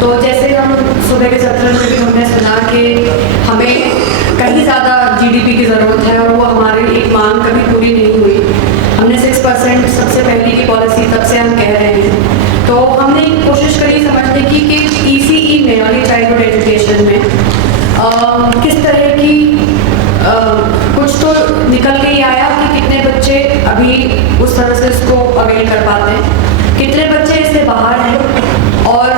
तो जैसे हम सुबह के सत्र में भी हमने सुना कि हमें कहीं ज़्यादा जीडीपी की ज़रूरत है और वो हमारे एक मांग कभी पूरी नहीं हुई। हमने 6% सबसे पहले की पॉलिसी तब से हम कह रहे हैं। तो हमने कोशिश करी समझने की कि ईसीई में अर्ली चाइल्डहुड एजुकेशन में किस तरह की कुछ तो निकल के ही आया कि कितने बच्चे अभी उस तरह से इसको अवेल कर पाते हैं, कितने बच्चे इससे बाहर हैं। और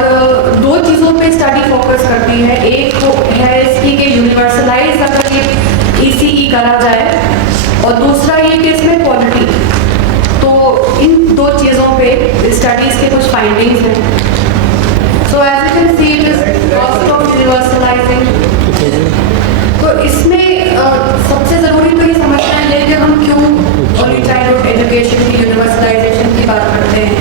दो चीज़ों पे स्टडी फोकस करती है, एक तो है इसकी कि यूनिवर्सलाइज अगर ये ईसीई करा जाए, और दूसरा ये कि इसमें क्वालिटी। तो इन दो चीज़ों पे स्टडीज़ के कुछ फाइंडिंग्स हैं। So as you can see it is cost of universalising. तो इसमें सबसे ज़रूरी तो ये समझना है कि हम क्यों अर्ली चाइल्डहुड एजुकेशन की यूनिवर्सलाइजेशन की बात करते हैं।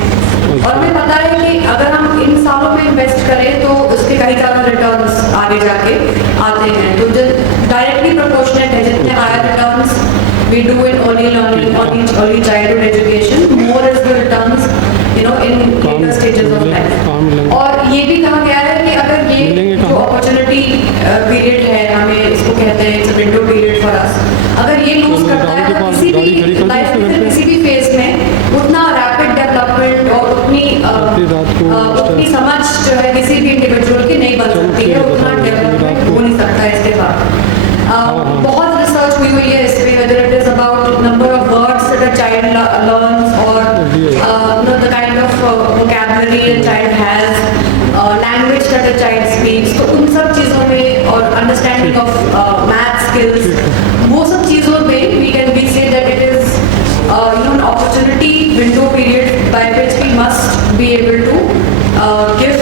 और हमें पता है कि अगर हम इन सालों में इन्वेस्ट करें तो उसके कई ज़्यादा रिटर्न्स आगे जाके आते हैं। तो जो डायरेक्टली प्रोपोर्शनेट है, जितने higher returns we do in early learning or in early childhood education, more is the returns in later stages of life. और ये भी कहा गया है कि अगर ये जो अपॉर्चुनिटी पीरियड है, हमें इसको कहते हैं it's window period for us, अगर ये लूज करता है तो किसी भी लाइफ के किसी भी फेज में उतना रैपिड डेवलपमेंट और उतनी समझ जो है किसी भी इंडिविजुअल की नहीं बन सकती है, उतना डेवलपमेंट हो नहीं सकता है इसके बाद। बहुत रिसर्च हुई है इस पे, whether it is about number of words that a child learns or the kind of vocabulary a child has, language that a child speaks, तो उन सब चीज़ों में और understanding of math skills, वो सब चीज़ों में we say that it is an opportunity window period by which we must be able to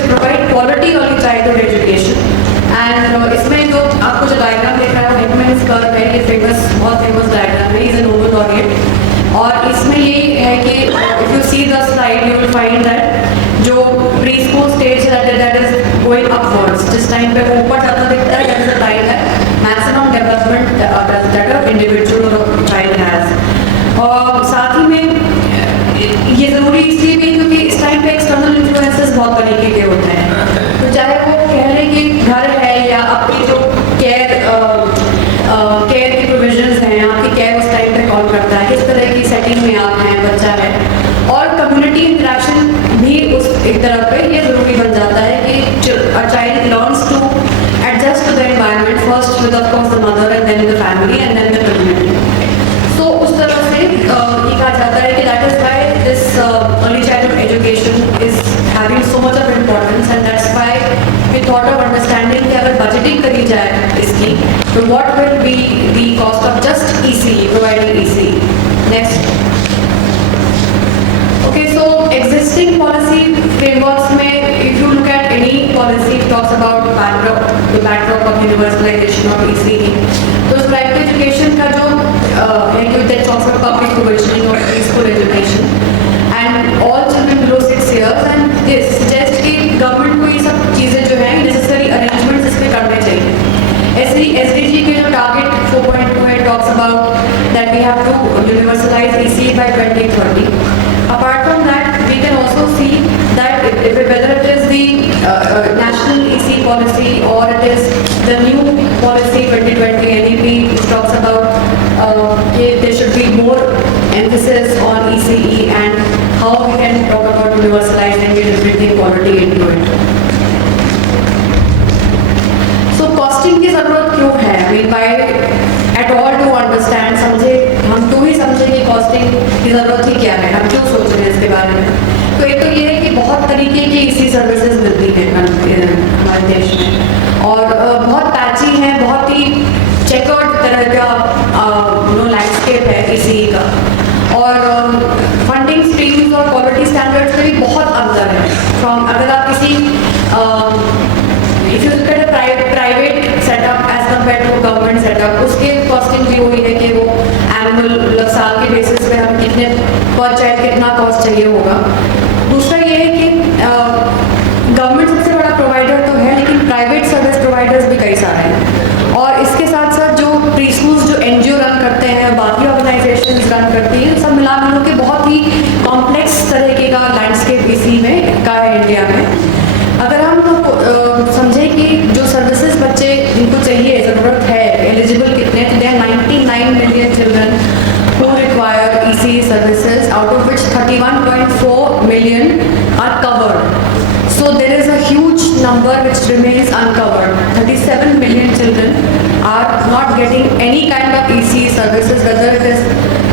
provide quality early childhood education. And इसमें जो आपको जो डायग्राम देख रहा है वो हेकमैन्स कर्व है, ये बहुत फेमस डायग्राम है, इज ए नोबेल लॉरिएट। और इसमें ये है कि if you see the slide you will find that जो प्री स्कूल स्टेज है दैट इज गोइंग अपवर्ड्स, जिस टाइम पे वो ऊपर ज़्यादा दिखता है दैट इज द टाइम है maximum development that a individual और चाइल्ड हैज़। और साथ ही में ये ज़रूरी इसलिए भी क्योंकि इस टाइम पे एक्सटर्नल इन्फ्लुएंसेस बहुत तरीके के होते हैं। तो चाहे वो कह लें कि घर है या आपकी जो केयर की प्रोविजंस हैं, आपकी केयर उस टाइम पे कौन करता है, किस तरह की सेटिंग में आप हैं, बच्चा है, और कम्युनिटी इंटरेक्शन भी उस एक तरफ पे ये ज़रूरी बन जाता है कि a child learns to adjust to the environment first with of course the mother and then the family and then the community. So उस तरह से ये कहा जाता है कि that is why this early childhood education is having so much of importance and that's why we thought of understanding कि अगर बजटिंग करी जाए इसकी तो what will be the cost of just ECE, providing ECE. Next, okay, so existing policy frameworks में if you look at any policy talks about the backdrop of universalization of ECE. तो इस private education का जो है कि that talks about public provisioning of pre school education and all children below 6 years, and this suggest कि गवर्नमेंट को ये सब चीज़ें जो हैं नेसेसरी अरेंजमेंट्स इसमें करने चाहिए। SDG के जो टारगेट 4.2 है talks about that we have to universalise ECE by 2030. Apart from that, we can also see that whether it is the national ECE policy or it is the new policy 2020 NEP, which talks about there should be more emphasis on ECE and how we can talk about universalizing it and bringing quality into it. So costing की ज़रूरत क्यों है? I mean, by at all to understand, हम तो ही समझे कि कॉस्टिंग की ज़रूरत ही क्या है, हम क्यों सोच रहे हैं इसके बारे में। तो एक तो ये है कि बहुत तरीके की इसी सर्विसेज मिलती हैं हमारे देश में, और बहुत पैची है, बहुत ही चेकआउट तरह का लैंडस्केप है इसी का, और फंडिंग स्ट्रीम्स और क्वालिटी स्टैंडर्ड्स में भी बहुत अंतर है। फ्रॉम अगर आप किसी if you look at a private setup as compared to government setup, उसके कॉस्टिंग भी वही है कि वो एनुअल साल के बेसिस पे हम कितने पर चाइल्ड कितना कॉस्ट चाहिए होगा। दूसरा ये है कि गवर्नमेंट सबसे बड़ा प्रोवाइडर तो है, लेकिन प्राइवेट सर्विस प्रोवाइडर्स भी कई सारे हैं, और इसके साथ साथ जो प्री स्कूल्स जो NGO रन करते हैं, बाकी ऑर्गेनाइजेशन रन करती हैं, सब मिला के बहुत ही कॉम्प्लेक्स तरीके का लैंडस्केप इसी में का है इंडिया में। अगर हम number which remains uncovered. 37 million children are not getting any kind of ECE services, whether it is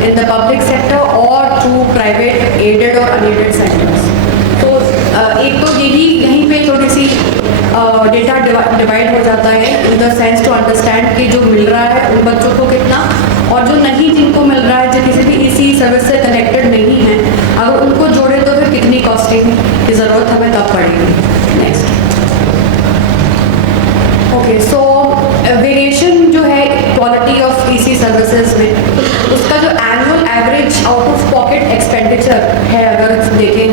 in the public sector or through private aided or unaided centers. तो एक तो यहीं पे थोड़ी सी डेटा डिवाइड हो जाता है in the sense to understand कि जो मिल रहा है उन बच्चों को कितना, और जो नहीं जिनको मिल रहा है, जो किसी भी इसी सर्विस से कनेक्टेड नहीं है, अगर उनको जोड़े तो फिर कितनी कॉस्टिंग की ज़रूरत हमें तब पड़ेगी। नेक्स्ट, ओके, सो वेरिएशन जो है क्वालिटी ऑफ ईसी सर्विसेज में, उसका जो annual average out of pocket expenditure है अगर देखें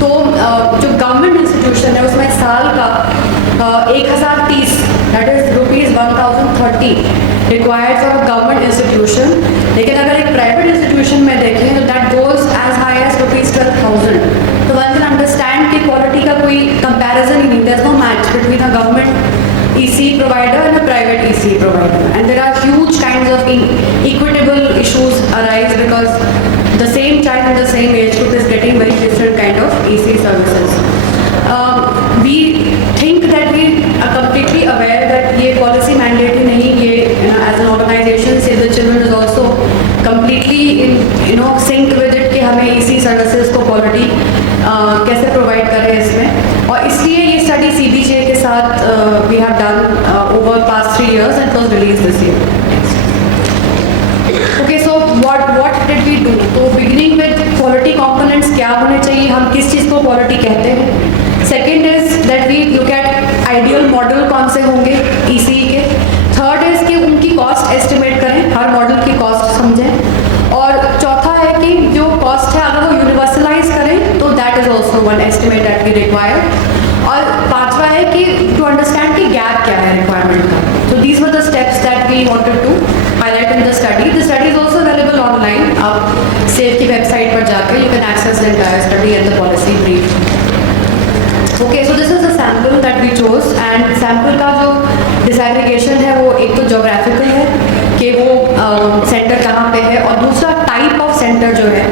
तो जो गवर्नमेंट इंस्टीट्यूशन है उसमें साल का 1030 that is ₹1030 required for government institution. लेकिन अगर एक प्राइवेट इंस्टीट्यूशन में देखें तो that goes as high as ₹12,000। तो वन कैन अंडरस्टैंड कि क्वालिटी का कोई कंपैरिजन ही नहीं, there is no match between a government ECE provider and a private ECE provider, and there are huge kinds of equitable issues arise because the same child in the same age group is getting very different kind of ECE services. We think that we are completely aware that ये policy mandate ही नहीं, ये as an organization Save the Children is also completely in sync with it कि हमें ECE services को quality कैसे provide करें इसमें, और इसलिए ये स्टडी CBJ के साथ we have done over past 3 years and it was released this year. Okay, so what did we do? तो beginning with quality components क्या होने चाहिए, हम किस चीज़ को quality कहते हैं। Second is that we look at ideal model कौन से होंगे ECE के। Third is कि उनकी cost estimate करें, हर model की cost समझें। और चौथा है कि जो cost है अगर वो universalize करें तो that is also one estimate that we require। और पांचवा है कि टू अंडरस्टैंड कि गैप क्या है रिक्वायरमेंट का। तो these were the steps that we wanted to highlight in the study. The study is also available online, आप सेव की वेबसाइट पर जाकर you can access the entire study and the policy brief. Okay, so this is the sample that we chose, and sample का जो डिसएग्रीगेशन है वो एक तो जोग्राफिकल है कि वो सेंटर कहाँ पे है, और दूसरा टाइप ऑफ सेंटर जो है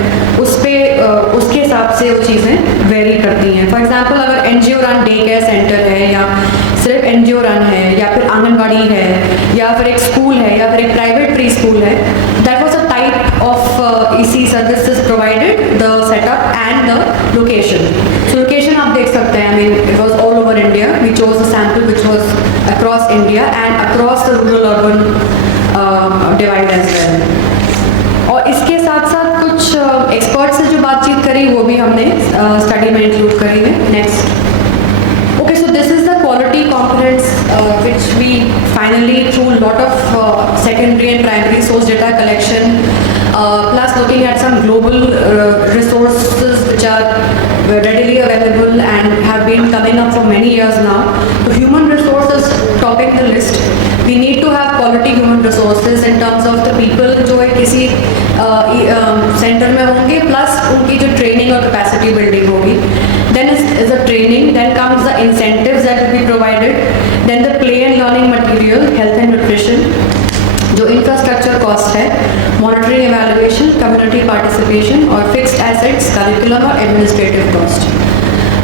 उस पर उसके हिसाब से वो चीज़ें वेरी करती हैं। फॉर एग्जांपल अगर NGO run day care centre है, या सिर्फ NGO रन है, या फिर आंगनबाड़ी है, या फिर एक स्कूल है, या फिर एक प्राइवेट प्री स्कूल है, that was a type of ECE services provided, the setup and the location. So location आप देख सकते हैं, I mean it was all over India. We chose a sample which was across India and across the rural urban divide as well. और इसके साथ साथ कुछ एक्सपर्ट से जो बातचीत करी वो भी हमने स्टडी में इंक्लूड करी है। Next, okay, so this is the quality components which we finally through lot of secondary and primary source data collection plus looking at some global resources which are readily available and have been coming up for many years now. So human resources topping the list. We need to have quality human resources in terms of the people जो है किसी सेंटर में होंगे, प्लस उनकी जो ट्रेनिंग और capacity building होगी। Then is the training, then comes the incentives that will be provided, then the play and learning material, health and nutrition, जो इंफ्रास्ट्रक्चर कॉस्ट है, मॉनिटरिंग एवेलुएशन, कम्युनिटी पार्टिसिपेशन और फिक्स्ड एसेट्स, करिकुलम और administrative cost.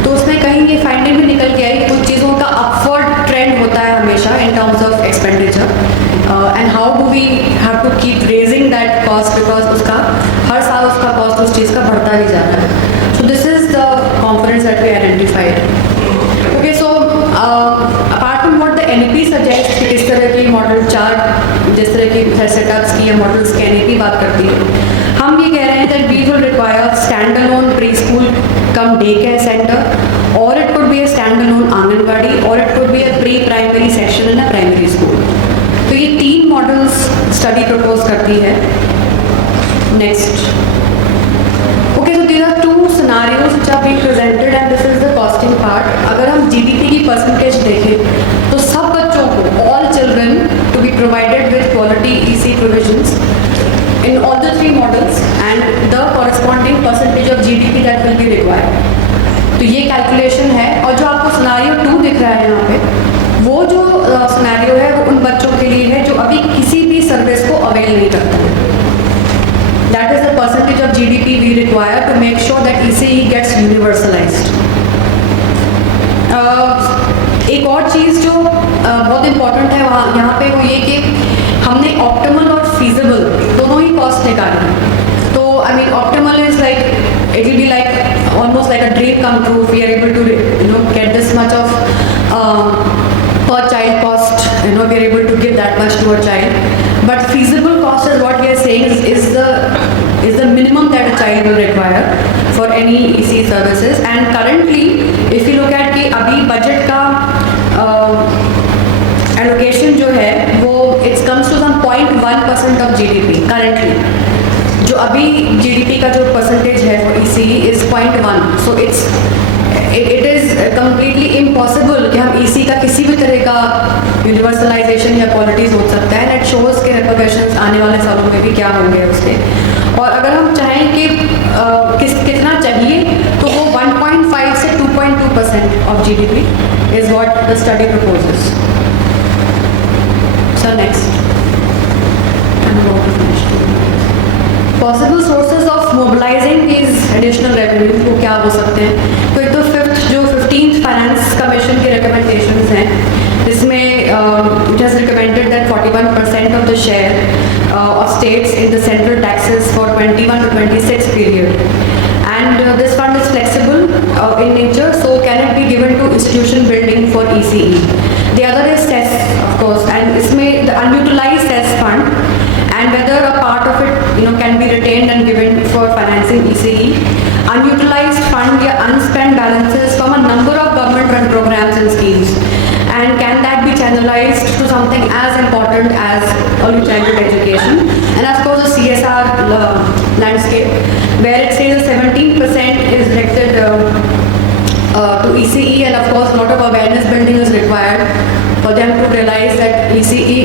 तो उसमें कहीं ये फाइंडिंग भी निकल के आई कि कुछ चीज़ों का अपवर्ड ट्रेंड होता है हमेशा in terms of expenditure, and how do we have to keep raising that cost, because उसका हर साल उसका कॉस्ट उस चीज़ का बढ़ता ही जा रहा है। सो this is the components that we identified. Okay, so apart from what the NEP suggests कि किस तरह की मॉडल चार्ट, जिस तरह की सेटअप्स की या मॉडल्स की NEP बात करती है, हम ये कह रहे हैं that we will require standalone preschool cum daycare center, or it could be a standalone anganwadi, or it could be a pre-primary section in a primary school. तो ये 3 मॉडल्स स्टडी प्रपोज करती है। Next, these are 2 scenarios which are being presented and this is the costing part. अगर हम GDP की percentage देखें तो सब बच्चों को, all children to be provided with quality ECE provisions in all the 3 models and the corresponding percentage of GDP that will be required. तो ये calculation है, और जो आपको scenario 2 दिख रहा है यहाँ पे, वो जो scenario है वो उन बच्चों के लिए है जो अभी किसी भी सर्विस को अवेल नहीं करते हैं। That is the percentage of GDP we require to make sure that ECE gets universalized. एक और चीज़ जो बहुत इम्पोर्टेंट है वहाँ यहाँ पे वो ये कि हमने ऑप्टिमल और फीजिबल दोनों ही कॉस्ट निकाली है। तो I mean optimal is like it will be like almost like a dream come true, we are able to get this much of per child cost, we are able to give that much to a child. But feasible cost is what we are saying is the minimum that a child will require for any EC services. And currently, if you look at कि अभी budget का allocation जो है वो it comes to some 0.1% of GDP currently. जो अभी GDP का जो percentage है for EC is 0.1. So it is completely impossible कि हम EC का किसी भी तरह का यूनिवर्सलाइजेशन या क्वालिटीज हो सकता है, एंड शोज के रिपरकशंस आने वाले सालों में भी क्या होंगे उसके। और अगर हम चाहें कि कितना चाहिए तो वो 1.5 से 2.2% of GDP is what the study proposes. So next. Possible sources of mobilizing these additional revenues वो क्या हो सकते हैं? तो एक तो 15th फाइनेंस कमीशन के recommendations हैं, जिसमें it has recommended that 41% of the share of states in the central taxes for 21 to 26 period, and this fund is flexible in nature, so can it be given to institution building for ECE. The other is CES, of course, and इसमें the unutilized CES fund, and whether a part of it can be retained and given for financing ECE. Unutilized fund या unspent balances from a number of government run programs and schemes, and can that be channelized to something as important as early childhood education, and of course the CSR landscape, where it says 17% is directed to ECE, and of course a lot of awareness building is required for them to realize that ECE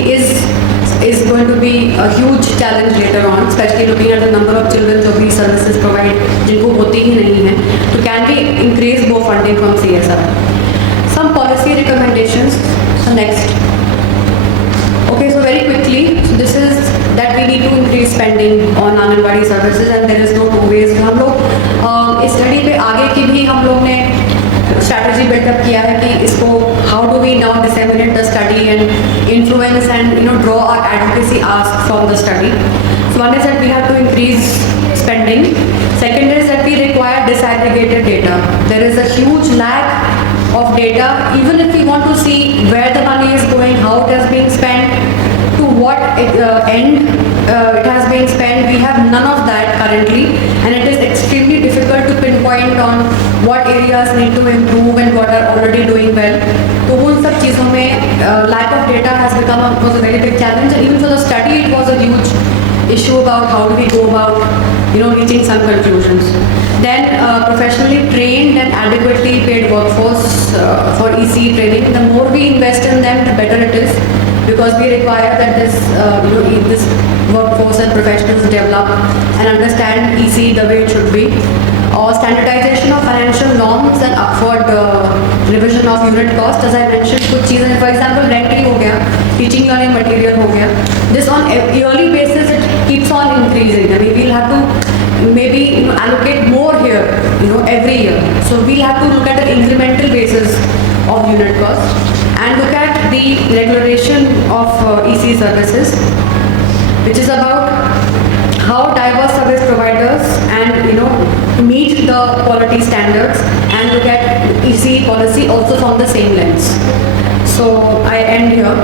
is going to be a huge challenge later on, especially looking at the number of children जो भी services provide जिनको होती ही नहीं है. तो can we increase more funding from CSR? Some policy recommendations. So next. Okay, so very quickly, so this is that we need to increase spending on Anganwadi services, and there is no two ways. हम लोग इस स्टडी पे आगे की भी हम लोग ने strategy build-up किया है कि इसको how do we now disseminate the study and influence and draw our advocacy ask from the study. So one is that we have to increase spending. Second is that we require disaggregated data. There is a huge lack of data, even if we want to see where the money is going, how it has been spent, to what end it has been spent. We have none of that currently, and it is extremely difficult to pinpoint on what areas need to improve and what are already doing well. तो उन सब चीज़ों में lack of data has become was a very big challenge, and even for the study it was a huge issue about how do we go about reaching some conclusions. Then professionally trained and adequately paid workforce for EC training. The more we invest in them, the better it is, because we require that this workforce and professionals develop and understand EC the way it should be. Or standardization of financial norms and upward revision of unit cost. As I mentioned, कुछ चीज़ें, for example, rent ही हो गया, teaching learning material हो गया. This on yearly basis it keeps on increasing. I mean, we'll have to maybe allocate more here, every year. So we'll have to look at an incremental basis of unit cost and look at the regulation of EC services, which is about how diverse service providers and meet the quality standards, and look at EC policy also from the same lens. So I end here.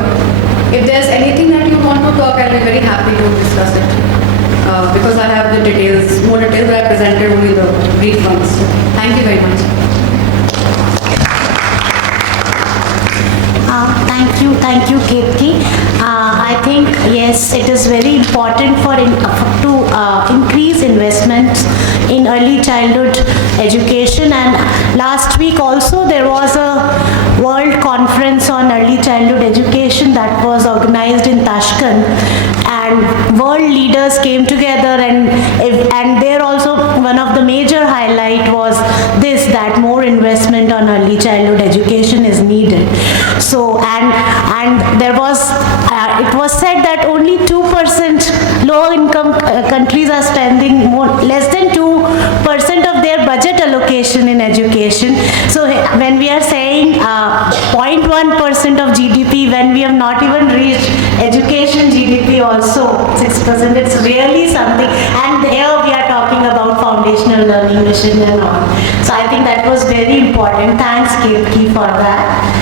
If there's anything that you want to talk, I'll be very happy to discuss it, because I have the details, more details, but I presented only the brief ones. Thank you very much. Thank you, Kirti. I think yes, it is very important to increase investments in early childhood education. And last week also there was a World Conference on Early Childhood Education that was organized in Tashkent, and world leaders came together, and there also one of the major highlight was this, that more investment on early childhood education is needed. So and there was it was said that only 2% low income countries are spending less than 2% of their their budget allocation in education. So when we are saying 0.1% of GDP, when we have not even reached education GDP also 6%, it's really something. And here we are talking about foundational learning mission and all. So I think that was very important. Thanks, Ketki, for that.